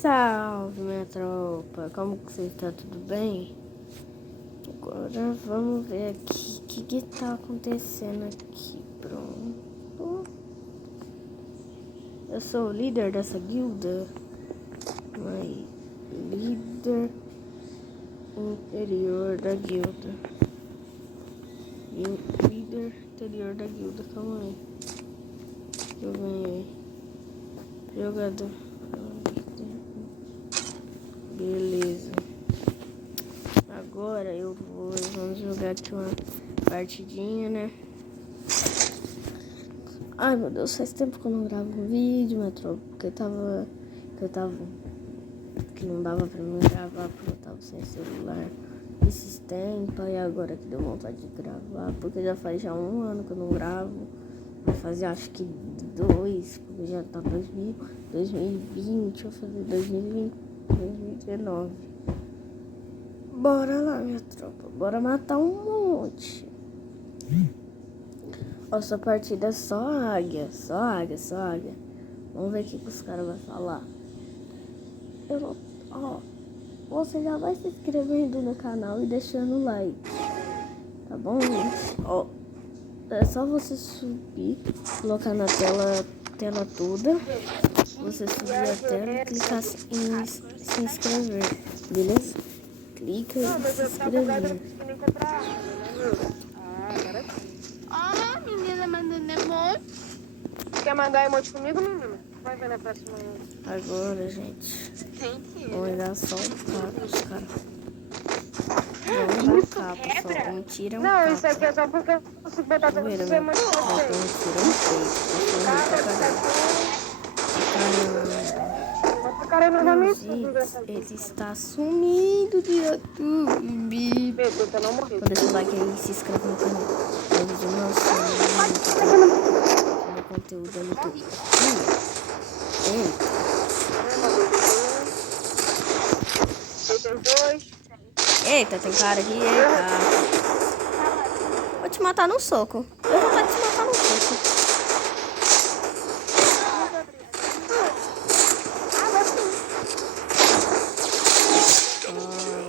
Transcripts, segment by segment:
Salve, minha tropa, como que você está? Tudo bem? Agora vamos ver aqui o que tá acontecendo aqui. Pronto. Eu sou o líder dessa guilda, mas líder interior da guilda. E o líder interior da guilda, calma aí. Eu ganhei. Jogador. Beleza. Agora vamos jogar aqui uma partidinha, né? Ai, meu Deus, faz tempo que eu não gravo um vídeo, minha tropa, porque que não dava pra mim gravar, porque eu tava sem celular esses tempos, e agora que deu vontade de gravar, porque já faz já 1 ano que eu não gravo, vai fazer acho que 2, porque já tá 2020, eu vou fazer 2019. Bora lá, minha tropa. Bora matar um monte. Essa partida é só águia. Só águia. Vamos ver o que os caras vão falar. Você já vai se inscrevendo no canal e deixando o like. Tá bom, gente? É só você subir, colocar na tela toda. Você subir a tela e clicar em se inscrever. Beleza? Clica e se inscrever. Menina mandando emoji. Quer mandar emoji comigo, menina? Vai ver na próxima. Agora, gente. Vou dar só os caras. Não capa, só um tira um Não, capa. isso aqui é só porque eu consigo botar todos os emojis pra você. Um tira um peito. Cara, novamente. Ele está sumindo do YouTube. Você não morreu. Deixa o like aí e se inscreve no canal. É vídeo nosso. Meu conteúdo é muito. Eita, tem cara aqui. Eita. Vou te matar no soco. Eu vou te matar no soco.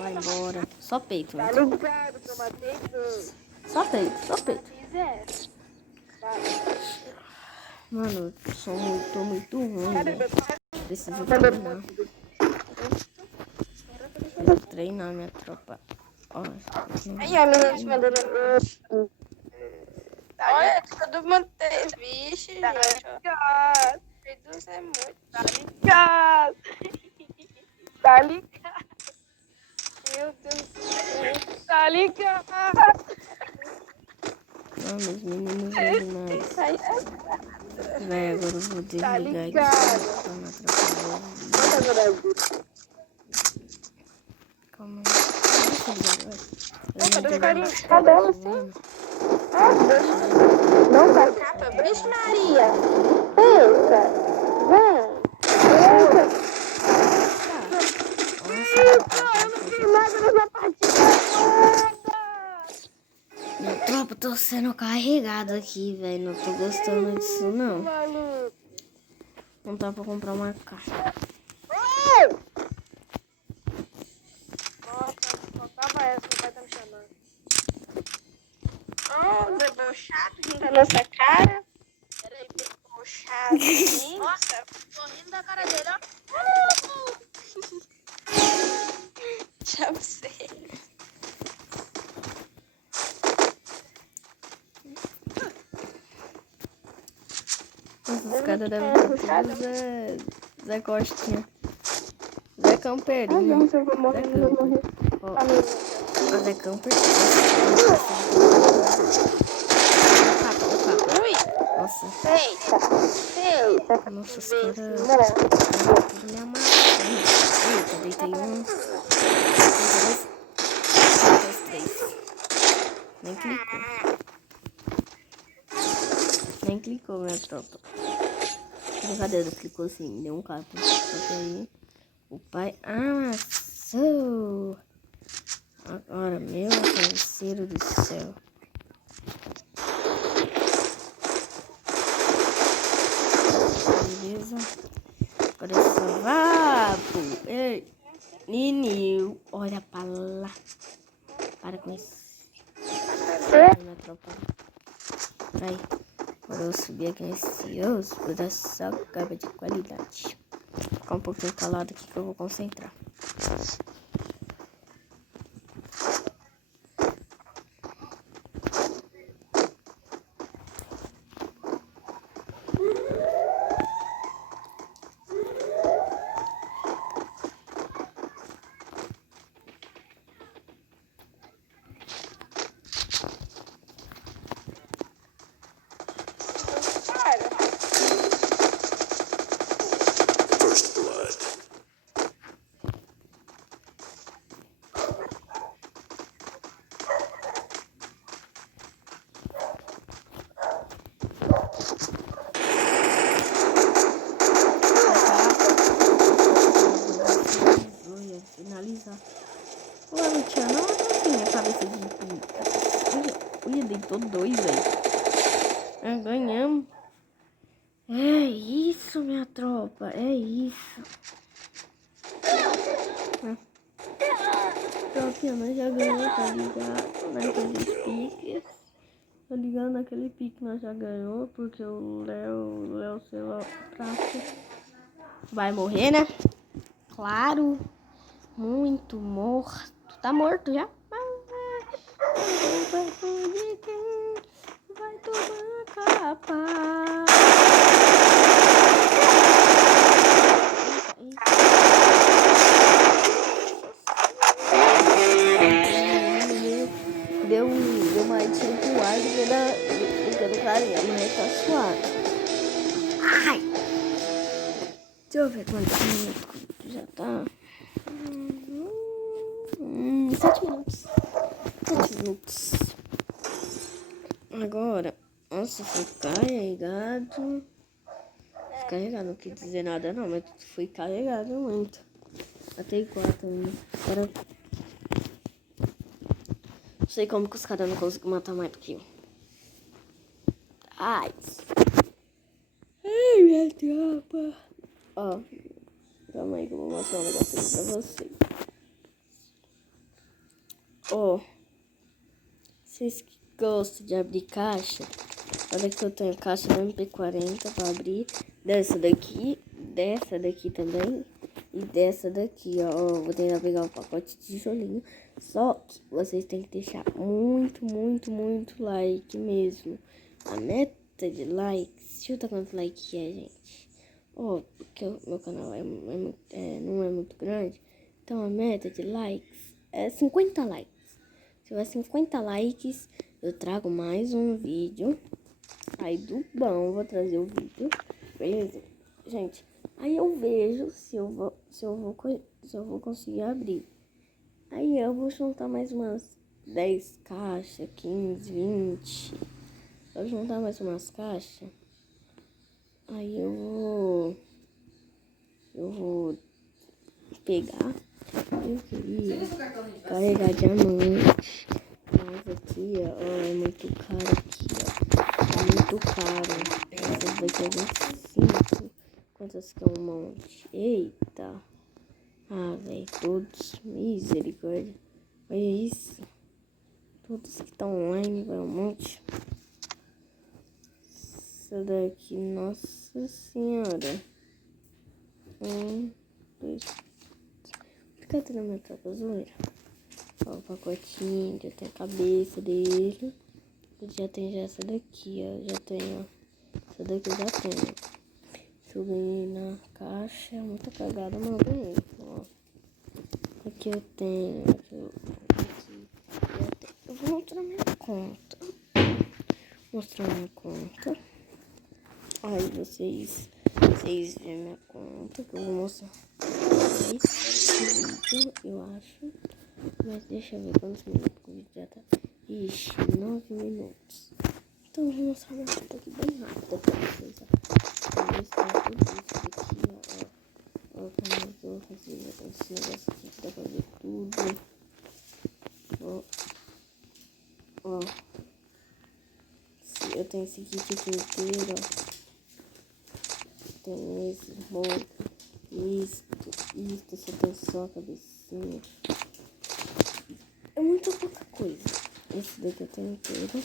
Vai embora. Só peito, né? Só peito. Mano, eu tô muito ruim, velho. Preciso treinar. Preciso treinar, minha tropa. Aí a menina te mandando. Olha, todo mundo tem. Vixe, gente. Isso é muito. Tá ligado. Tá ligado. Meu Deus do céu. Tá ligado. Não, meus meninos originais. Véi, agora eu vou desligar isso. Pra não atrapalhar. Calma aí. Cadê você? Não vai capa. Vixe, Maria. Eita. Vem. Minha tropa, tô sendo carregado aqui, velho. Não tô gostando disso, não. Não dá pra comprar uma caixa. Nossa, faltava essa, meu pai tá me chamando. Debochado, rindo da nossa cara. Peraí, debochado. Nossa, tô rindo da cara dele, ó. Já sei. Os caras devem ter tudo Zé Costinha. Zé Camperinho. Nossa, eu vou morrer, eu vou morrer. A Zé Camper. Nossa. Eita. Nossa, os caras. Tudo me amassando. Eita, deitei um. Deitei 3. Nem clicou. Nem clicou, minha tropa. Brincadeira, clicou assim, deu um capa. Só que aí o pai amassou. Agora, meu parceiro do céu. Beleza? Agora é só vapo. Agora eu subi aqui ansioso por dar só capa de qualidade. Vou ficar um pouquinho calado aqui que eu vou concentrar. First blood. Finalizar. Ué, não tinha nada assim, minha cabeça de pica. Olha, deitou 2, velho. Ganhamos. É isso, minha tropa. É isso. Tropinha, nós já ganhamos, tá ligado? Naqueles piques. Tá ligado? Naquele pique nós já ganhou. Porque o Léo, sei lá, prato. Vai morrer, né? Claro. Muito morto. Tá morto já? Vai tomar capa. Deu uma edição pro ar do que do carinha, mas tá suave. Ai! Deixa eu ver quantos minutos já tá. 7 minutos. 7 minutos. Agora, nossa, foi carregado. Carregado, não quis dizer nada não, mas foi carregado muito. Até 4 ainda. Agora, não sei como que os caras não conseguem matar mais do que eu. Ai, minha tropa. Ó, calma aí que eu vou mostrar um negócio aqui pra vocês. Ó, vocês que gostam de abrir caixa, olha que eu tenho caixa da MP40 pra abrir. Dessa daqui também. E dessa daqui, ó. Vou tentar pegar o pacote de tijolinho. Só que vocês têm que deixar muito like mesmo. A meta de likes, chuta quanto like é, gente. Ó, porque o meu canal não é muito grande. Então a meta de likes é 50 likes. Se tiver 50 likes, eu trago mais um vídeo. Aí do bom, vou trazer o vídeo. Beleza? Gente, aí eu vejo se eu vou conseguir abrir. Aí eu vou juntar mais umas 10 caixas, 15, 20. Vou juntar mais umas caixas. Aí eu vou pegar. Eu queria carregar diamante. Mas aqui, ó, é muito caro aqui, ó. É muito caro. Essas daqui é 25. Quantas que é um monte? Eita. Ah, velho, todos. Misericórdia. Olha isso. Todos que estão online, vai um monte. Essa daqui, nossa senhora. 1, 2. Cadê na minha tropa zoeira? Ó, o pacotinho, já tem a cabeça dele. Já tem já essa daqui, ó. Já tem, ó. Essa daqui eu já tenho. Isso eu ganhei na caixa. É muita cagada, mas eu ganhei. Ó. Aqui eu tenho. Eu vou mostrar minha conta. Mostrar minha conta. Aí vocês veem minha conta. Que eu vou mostrar esse vídeo, eu acho. Mas deixa eu ver quantos minutos o vídeo já tá. Ixi, 9 minutos. Então eu vou mostrar minha conta aqui bem rápida pra vocês, ó. Vou mostrar tudo isso aqui, ó. Ó, como eu vou fazer esse negócio aqui que dá pra ver tudo. Ó. Ó. Eu tenho esse kit aqui inteiro, ó. Tem esse roupa. Isto, só tem só a cabecinha. É muito pouca coisa. Esse daqui eu tenho inteiro.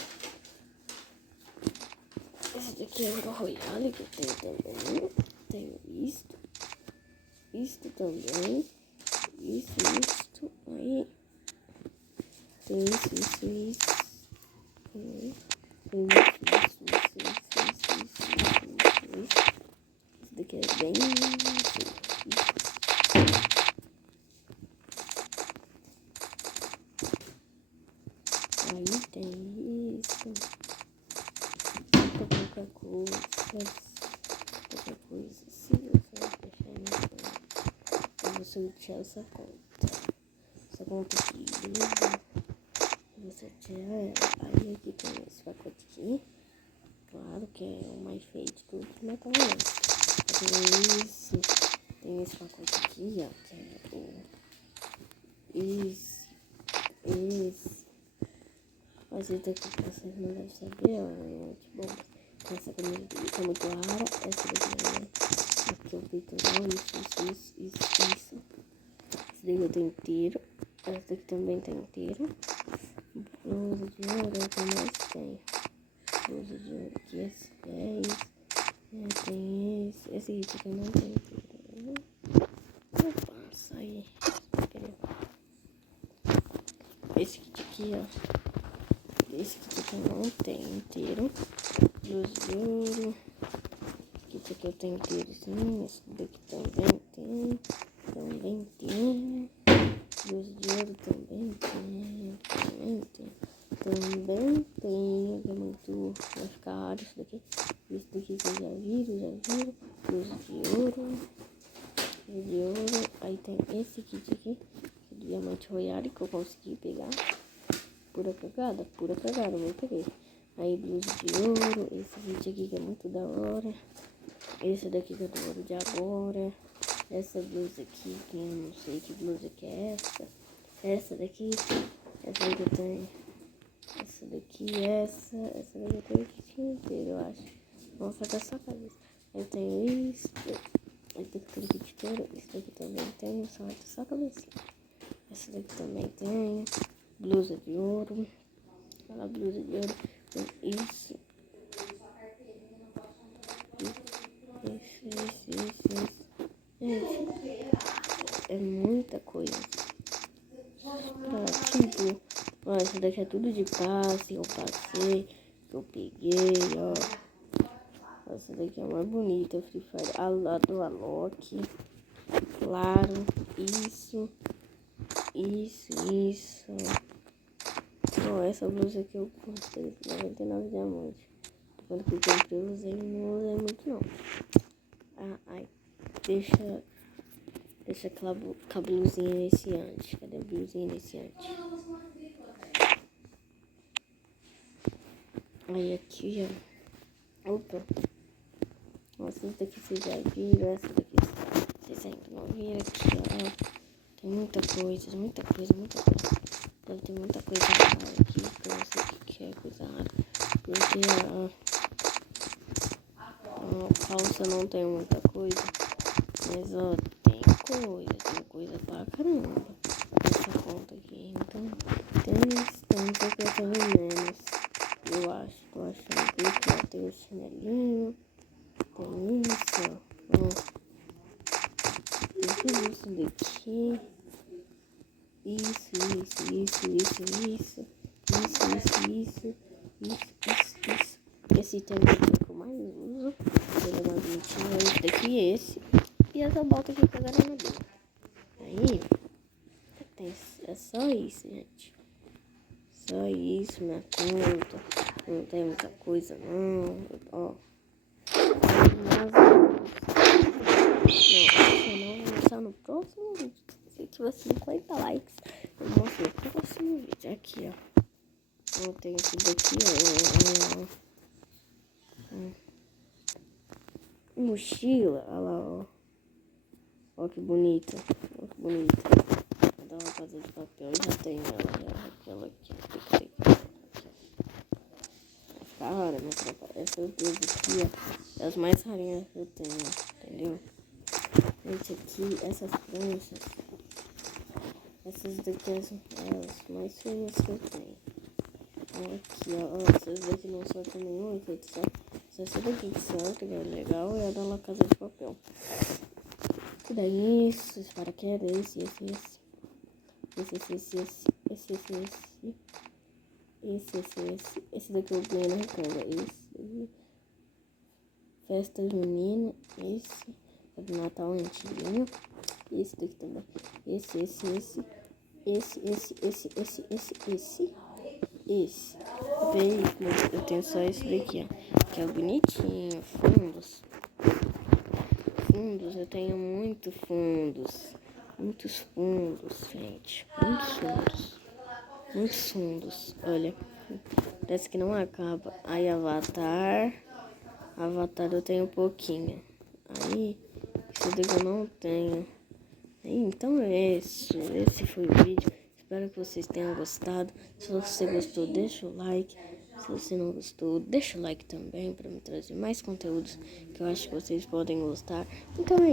Esse Esse daqui é o Royale que eu tenho também. Tenho isto. Isto também. Isto. Aí. Tem isso. Tem isso. Esse daqui é bem... Aí tem isso. Pouca coisa. Se você vai fechar isso, você deixar essa conta. Essa conta aqui, beleza? Você tira ela. Aí aqui tem esse pacote aqui. Claro que é o mais feio de tudo, mas tá vendo? Tem isso. Tem esse pacote aqui, ó. Que é o... Esse. Mas esse daqui que vocês não devem saber, ó. É muito bom. Essa camisa daqui tá muito rara. Essa daqui aqui é o peitoral. Isso. Esse daqui eu tenho inteiro. Essa daqui também tem inteiro. Blusa de ouro é o que eu mais tenho. Blusa de ouro aqui, esse 10. Tem esse. Esse aqui que eu não tenho inteiro. Opa, saí. Esse aqui, ó. Esse aqui eu não tenho inteiro. Blusa de ouro. Esse aqui eu tenho inteiro sim. Esse daqui também tem. Blusa de ouro também tem. Que é muito mais caro isso daqui. Esse daqui que eu já viram. Blusa de ouro. Aí tem esse kit aqui, que é do Diamante Royale, que eu consegui pegar. Pura cagada, eu peguei. Aí blusa de ouro, esse kit aqui que é muito da hora. Esse daqui que é do ouro de agora. Essa blusa aqui, que eu não sei que blusa que é essa. Essa daqui eu tenho. Essa daqui eu tenho o kit inteiro, eu acho. Vamos fazer só a cabeça. Eu tenho isso. Esse daqui tem o kit inteiro. Esse daqui também tenho, só a cabeça. Essa daqui também tenho. Blusa de ouro. Aquela blusa de ouro. Isso. Gente, é muita coisa. Tipo, ó, essa daqui é tudo de passe, eu passei, que eu peguei, ó. Essa daqui é mais bonita, Free Fire, a lado do Alok. Claro, isso. Ó, essa blusa aqui eu gostei, 99 diamantes. Quando eu comprei, eu usei, não usei muito não. Ai, deixa aquela blusinha iniciante. Cadê a blusinha iniciante? Aí aqui, ó. Opa. Nossa, essa daqui vocês já viram. Essa daqui vocês ainda não viram. Aqui, ó. Tem muita coisa. Deve ter muita coisa rara aqui. Que eu não sei o que é coisa rara. Porque a calça não tem muita coisa. Mas, ó, tem coisa pra caramba. Essa conta aqui. Então, tem porque eu tenho menos. Eu acho, tô achando que ó, tem o chinelinho. Tem isso, ó. Tem isso daqui. Isso. Esse também é o que eu mais uso. Ele é mais bonitinho. Esse daqui e esse. E essa bota aqui pra granadeira. Aí, é só isso, gente. Só isso, minha conta. Não tem muita coisa, não. Ó. Não, vou mostrar no próximo vídeo. Se tiver 50 likes, eu mostro no próximo vídeo. Aqui, ó. Então, tem esse daqui, ó. Mochila, olha lá, ó. Ó que bonita. Vou dar uma casa de papel. Eu já tenho ela, aquela aqui. Cara, minha tropa, essas duas aqui, ó, é as mais rarinhas que eu tenho, entendeu? Esse aqui, essas pranchas, essas daqui são as mais feias que eu tenho. Então aqui, ó, essas daqui não soltam nenhum efeito, Esse daqui que certo, que é legal, é a da La Casa de Papel. E daí isso, esse paraquedas, esse daqui eu ganhei na recarga, esse, festa junina, esse, é do Natal antigo, esse daqui também, esse, veículo, eu tenho só esse daqui, ó, que é bonitinho, fundos, eu tenho muitos fundos, gente, muitos fundos, olha, parece que não acaba. Aí Avatar eu tenho um pouquinho, aí esse daqui eu não tenho. Aí, então é isso, esse foi o vídeo, espero que vocês tenham gostado. Se você gostou, deixa o like. Se você não gostou, deixa o like também para me trazer mais conteúdos que eu acho que vocês podem gostar. Então é